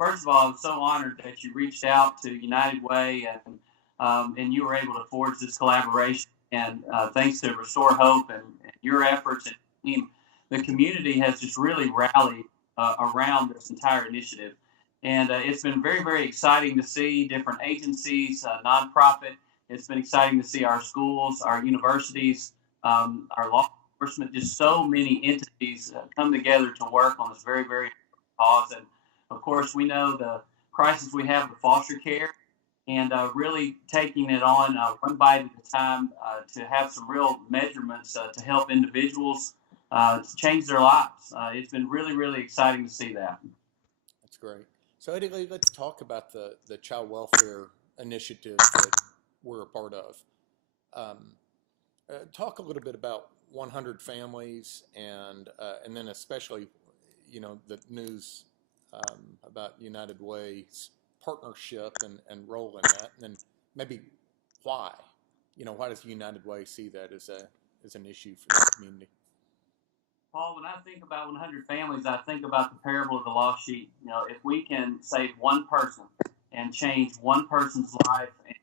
first of all, I'm so honored that you reached out to United Way and you were able to forge this collaboration. And thanks to Restore Hope and your efforts and team, the community has just really rallied around this entire initiative. And it's been very, very exciting to see different agencies, nonprofit. It's been exciting to see our schools, our universities, our law enforcement, just so many entities come together to work on this very, very cause. And of course, we know the crisis we have with foster care and really taking it on one bite at a time to have some real measurements to help individuals to change their lives. It's been really, really exciting to see that. That's great. So Eddie Lee, let's talk about the child welfare initiative that we're a part of. Um, Talk a little bit about 100 families and then especially, the news about United Way's partnership and role in that, and then maybe why, why does United Way see that as an issue for the community? Paul, when I think about 100 families, I think about the parable of the lost sheep. If we can save one person and change one person's life and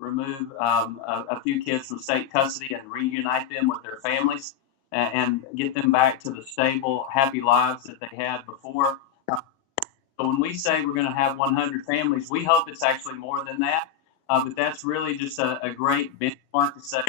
remove a few kids from state custody and reunite them with their families and get them back to the stable, happy lives that they had before. So when we say we're going to have 100 families, we hope it's actually more than that. But that's really just a great benchmark to say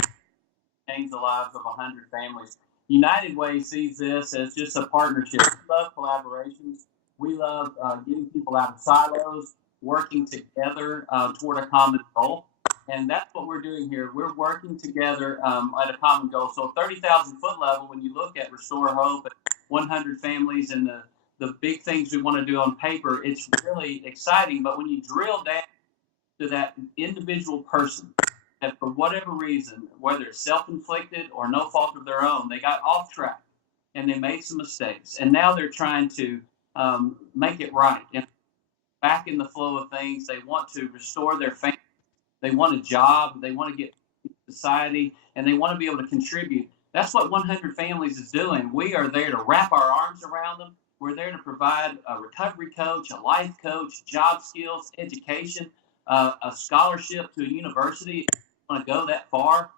change the lives of 100 families. United Way sees this as just a partnership. We love collaborations. We love getting people out of silos, working together toward a common goal. And that's what we're doing here. We're working together at a common goal. So 30,000 foot level, when you look at Restore Hope and 100 families and the big things we want to do on paper, it's really exciting. But when you drill down to that individual person, that for whatever reason, whether it's self-inflicted or no fault of their own, they got off track and they made some mistakes. And now they're trying to make it right. And back in the flow of things, they want to restore their family. They want a job. They want to get society, and they want to be able to contribute. That's what 100 Families is doing. We are there to wrap our arms around them. We're there to provide a recovery coach, a life coach, job skills, education, a scholarship to a university. If you want to go that far,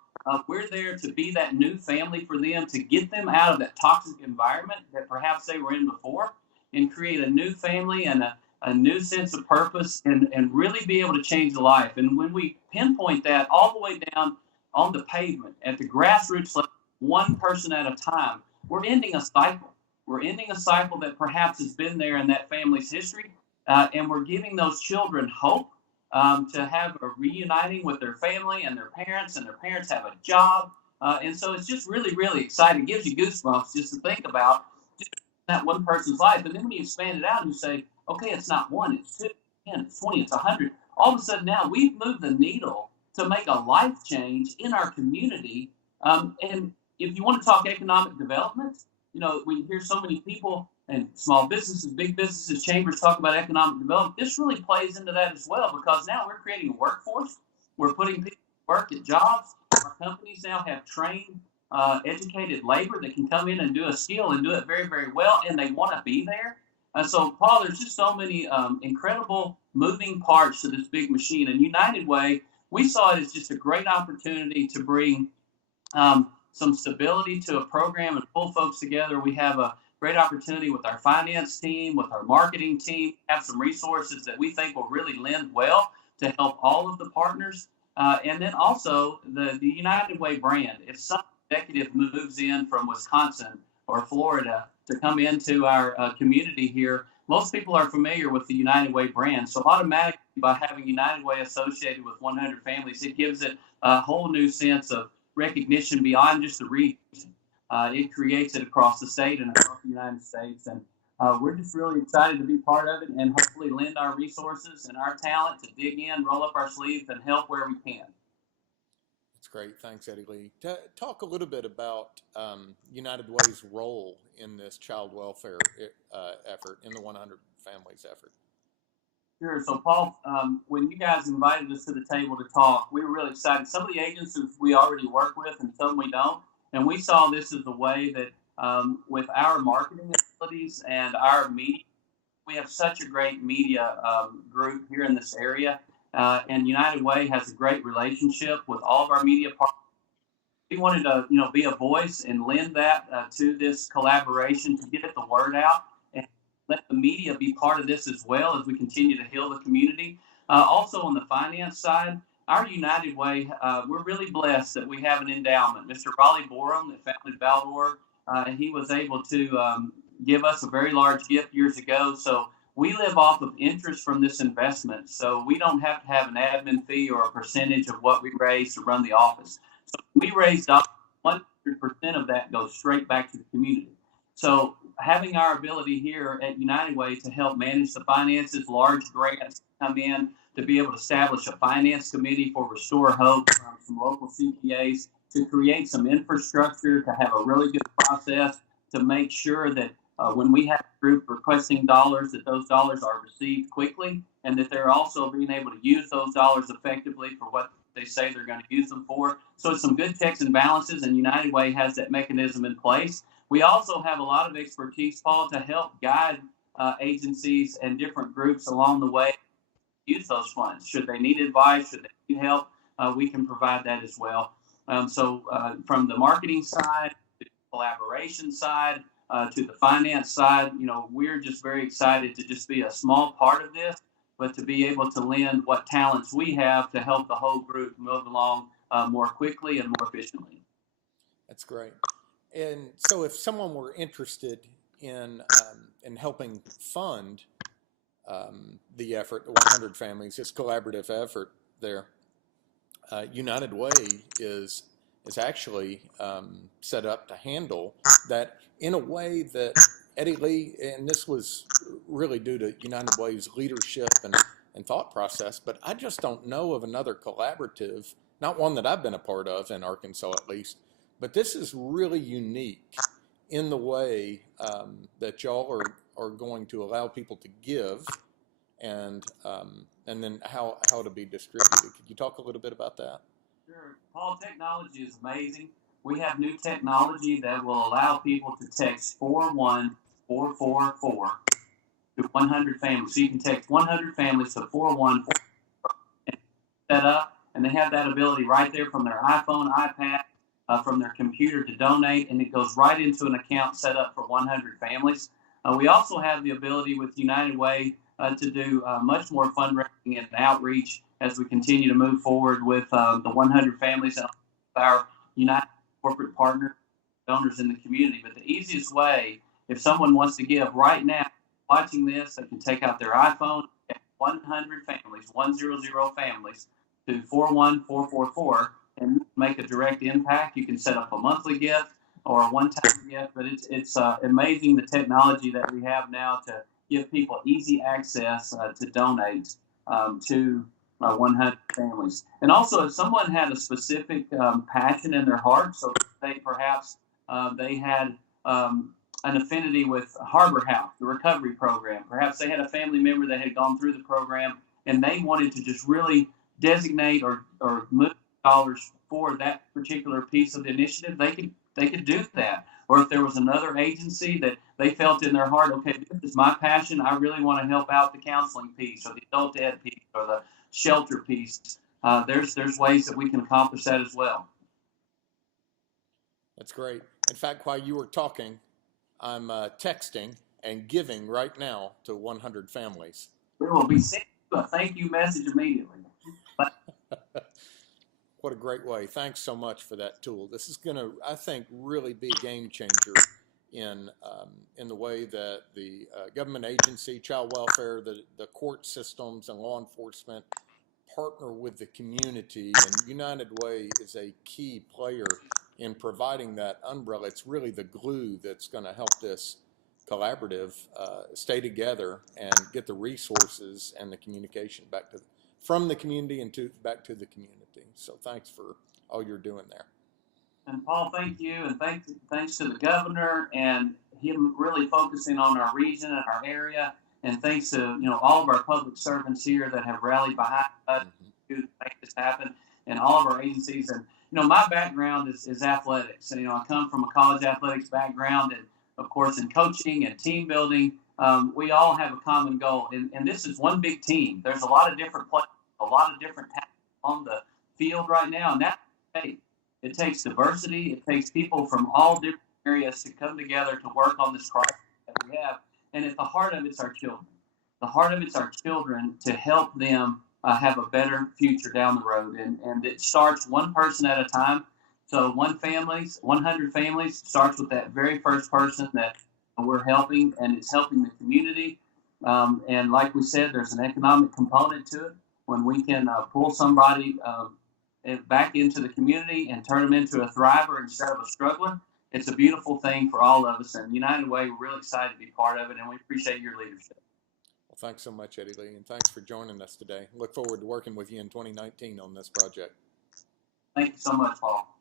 we're there to be that new family for them, to get them out of that toxic environment that perhaps they were in before, and create a new family and a new sense of purpose, and really be able to change the life. And when we pinpoint that all the way down on the pavement at the grassroots level, one person at a time, we're ending a cycle. We're ending a cycle that perhaps has been there in that family's history, and we're giving those children hope to have a reuniting with their family and their parents have a job. And so it's just really, really exciting. It gives you goosebumps just to think about just that one person's life. And then when you expand it out and you say, okay, it's not one, it's 2, 10, it's 20, it's 100. All of a sudden now we've moved the needle to make a life change in our community. And if you want to talk economic development, we hear so many people and small businesses, big businesses, chambers talk about economic development. This really plays into that as well, because now we're creating a workforce. We're putting people to work at jobs. Our companies now have trained, educated labor that can come in and do a skill and do it very, very well, and they want to be there. So, Paul, there's just so many incredible moving parts to this big machine. And United Way, we saw it as just a great opportunity to bring some stability to a program and pull folks together. We have a great opportunity with our finance team, with our marketing team, have some resources that we think will really lend well to help all of the partners. And then also the United Way brand. If some executive moves in from Wisconsin or Florida to come into our community here, most people are familiar with the United Way brand. So automatically, by having United Way associated with 100 Families, it gives it a whole new sense of recognition beyond just the region. It creates it across the state and across the United States. And we're just really excited to be part of it and hopefully lend our resources and our talent to dig in, roll up our sleeves, and help where we can. That's great. Thanks, Eddie Lee. Talk a little bit about United Way's role in this child welfare effort, in the 100 Families effort. Sure. So, Paul, when you guys invited us to the table to talk, we were really excited. Some of the agencies we already work with and some we don't. And we saw this as a way that with our marketing abilities and our media we have such a great media group here in this area, and United Way has a great relationship with all of our media partners. We wanted to, be a voice and lend that to this collaboration to get the word out and let the media be part of this as well as we continue to heal the community. Also on the finance side, our United Way, we're really blessed that we have an endowment. Mr. Raleigh Borum that founded Baldor, he was able to give us a very large gift years ago. So we live off of interest from this investment. So we don't have to have an admin fee or a percentage of what we raise to run the office. So we raised up 100% of that goes straight back to the community. So having our ability here at United Way to help manage the finances, large grants come in, to be able to establish a finance committee for Restore Hope from some local CPAs, to create some infrastructure, to have a really good process to make sure that when we have a group requesting dollars, that those dollars are received quickly, and that they're also being able to use those dollars effectively for what they say they're going to use them for. So it's some good checks and balances, and United Way has that mechanism in place. We also have a lot of expertise, Paul, to help guide agencies and different groups along the way use those funds. Should they need advice, should they need help, we can provide that as well. So from the marketing side, to the collaboration side, to the finance side, we're just very excited to just be a small part of this, but to be able to lend what talents we have to help the whole group move along more quickly and more efficiently. That's great. And so if someone were interested in helping fund the effort, the 100 families, this collaborative effort there, United Way is actually set up to handle that in a way that Eddie Lee, and this was really due to United Way's leadership and thought process, but I just don't know of another collaborative, not one that I've been a part of in Arkansas at least, but this is really unique in the way that y'all are going to allow people to give, and then how to be distributed. Could you talk a little bit about that? Sure. Paul, technology is amazing. We have new technology that will allow people to text 41444 to 100 families. So you can text 100 families to 41444 and set up, and they have that ability right there from their iPhone, iPad, from their computer to donate, and it goes right into an account set up for 100 families. We also have the ability with United Way to do much more fundraising and outreach as we continue to move forward with the 100 families and our United corporate partners, donors in the community. But the easiest way, if someone wants to give right now, watching this, they can take out their iPhone, 100 families, 100 families, to 41444, and make a direct impact. You can set up a monthly gift or a one-time gift, but it's amazing the technology that we have now to give people easy access to donate to 100 families. And also, if someone had a specific passion in their heart, so they perhaps they had an affinity with Harbor House, the recovery program. Perhaps they had a family member that had gone through the program, and they wanted to just really designate or move dollars for that particular piece of the initiative. They could do that. Or if there was another agency that they felt in their heart, okay, this is my passion, I really want to help out the counseling piece or the adult ed piece or the shelter piece, there's ways that we can accomplish that as well. That's great. In fact, while you were talking, I'm texting and giving right now to 100 families. We will be sending you a thank you message immediately. What a great way. Thanks so much for that tool. This is going to, I think, really be a game changer in the way that the government agency, child welfare, the court systems, and law enforcement partner with the community. And United Way is a key player in providing that umbrella. It's really the glue that's going to help this collaborative stay together and get the resources and the communication from the community and back to the community. So thanks for all you're doing there. And Paul, thank you, and thanks to the governor and him really focusing on our region and our area, and thanks to all of our public servants here that have rallied behind us to make this happen, and all of our agencies. And my background is athletics, and I come from a college athletics background, and of course in coaching and team building. we all have a common goal, and this is one big team. There's a lot of different players, a lot of different talent on the field right now, and that's okay. It takes diversity. It takes people from all different areas to come together to work on this crisis that we have. And at the heart of it's our children. The heart of it's our children to help them have a better future down the road. And it starts one person at a time. So 100 families starts with that very first person that we're helping, and it's helping the community. And like we said, there's an economic component to it. When we can pull somebody back into the community and turn them into a thriver instead of a struggler, it's a beautiful thing for all of us. And United Way, we're really excited to be part of it, and we appreciate your leadership. Well, thanks so much, Eddie Lee, and thanks for joining us today. Look forward to working with you in 2019 on this project. Thank you so much, Paul.